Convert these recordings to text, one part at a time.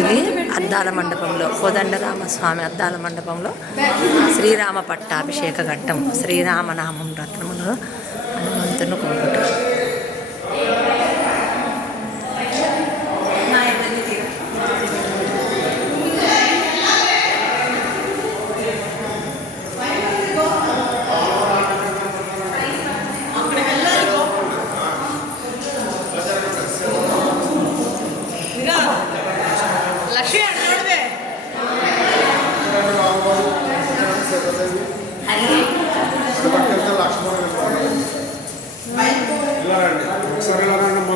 ఇది అద్దాల మండపంలో కోదండరామస్వామి అద్దాల మండపంలో శ్రీరామ పట్టాభిషేక ఘట్టం శ్రీరామనామం రత్నములు హనుమంతును కోరుకుంటారు లక్ష్మి అటు చూడవే ఇలా రండి ఒకసారి ఇలా రండి అమ్మా మీరు రాధిక ఇదిగోండి అక్కడ పక్కన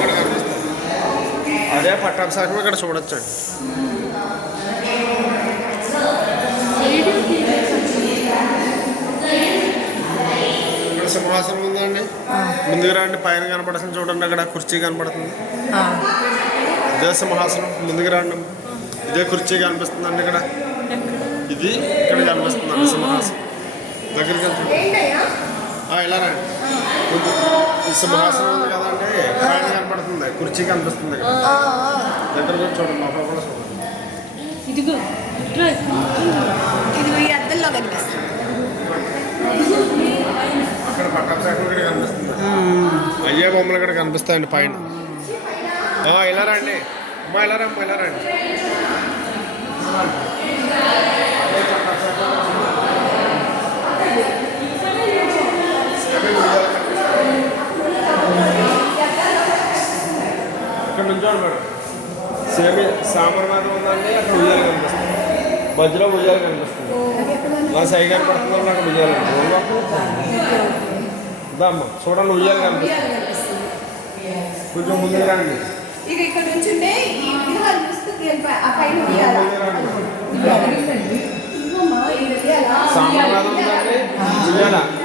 కూడా కనిపిస్తుంది. అదే పట్టాభిషేకం ఇక్కడ చూడొచ్చండి ఇక్కడ సింహాసనం ఉందండి ముందుకు రండి పైన కనపడుతుంది చూడండి అక్కడ కుర్చీ కనపడుతుంది ఆ, ఇదే సింహాసనం ముందుకు రండి ఇదే కుర్చీ కనిపిస్తుందండి ఇక్కడ. ఇది ఇక్కడ కనిపిస్తుందండి సింహాసనం దగ్గరికి ఇలా రండి. ఈ సింహాసనం ఉంది కదండి పైన కనపడుతుంది కుర్చీ కనిపిస్తుంది ఇక్కడ. దగ్గర చూడండి కూడా చూడండి. ఇదిగో ఇట్రా. ఇదిగో ఈ అద్దంలో కనిపిస్తుంది. అక్కడ పట్టాభిషేకం ఇక్కడ కనిపిస్తుంది. అయ్యే బొమ్మలు ఇక్కడ కనిపిస్తాయండి పైన. ఆ, ఇలా రండి. అమ్మా ఇలా రమ్మా ఇలా రండి ఇక్కడ నుంచోండి మేడం సేమి సాంబార్ ఉందండి అక్కడ ఉయ్యాలు కనిపిస్తుంది మధ్యలో ఉయ్యాలు కనిపిస్తుంది మా సై గారు కనపడుతుందో అక్కడ ఉయ్యాలు అమ్మ. చూడండి ఉయ్యాలు కనిపిస్తుంది కొంచెం ముందుకు రండి. ఇక ఇక్కడ నుంచి ఉంటే ఈ విగ్రహాలు చూస్తూ ఆ పైన ఉయ్యాల.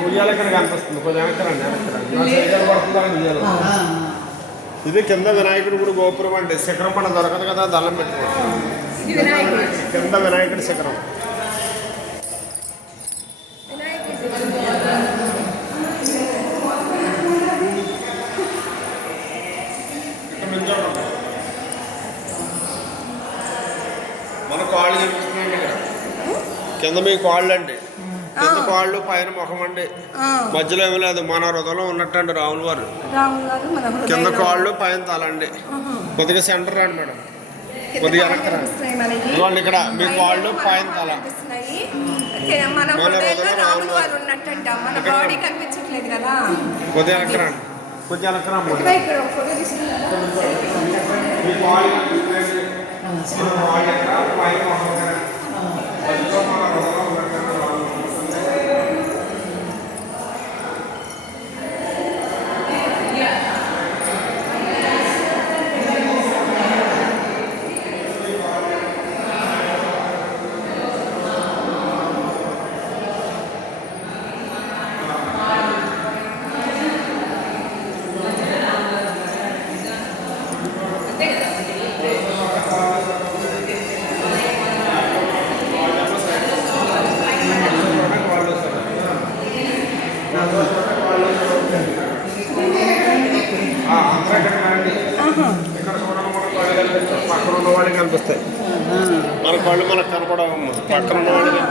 ఉయ్యాల. ఇక్కడ కనిపిస్తుంది. కొంచెం ఇది కింద వినాయకుడి గుడి గోపురం అండి. శిఖరం పడ దొరకదు కదా పెట్టుకోండి. ఇది వినాయకుడు. కింద వినాయకుడి శిఖరం. మన కాళ్ళు కింద. మీ కాళ్ళు అండి కింద కాళ్ళు పైన ముఖం అండి మధ్యలో ఏమీ లేదు మన హృదయంలో ఉన్నట్టండి రాముల వారు కింద కాళ్ళు పైన తలండి. కొద్దిగా సెంటర్ రండి మేడం. కింద కొద్దిగా వెనక్కి ఇక్కడ మీ పైన కాళ్ళు పైన తల. మన హృదయంలో రాములు వారు ఉన్నట్టంట. మన ఇక్కడ బాడీ కనిపించట్లేదు కదా. కొద్దిగా వెనక్కి రండి. కొద్దిగా వెనక్కి రండి. ఇక్కడ ఇక్కడ ఒక ఫోటో తీసుకున్నారా మీ కాళ్ళు కనిపిస్తున్నాయండి. మన కాళ్ళు ఎక్కడ? పైన మొహం ఎక్కడ? మధ్యలో మన హృదయంలో ఉన్నట్టండి రాముల వారు. కాళ్ళు వస్తాయి. ఆ, అందరూ ఇక్కడికి రండి. ఇక్కడ చూడండి కళ్ళు కనిపిస్తాయి. పక్కన ఉన్న వాళ్ళకి కనిపిస్తాయి మన కళ్ళు మనకు కనపడవమ్మ పక్కన ఉన్న వాళ్ళకి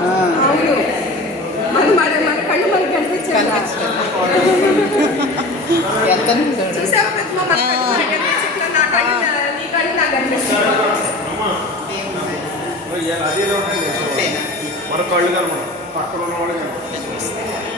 మన కళ్ళు కనపడ పక్కన ఉన్న కనపడ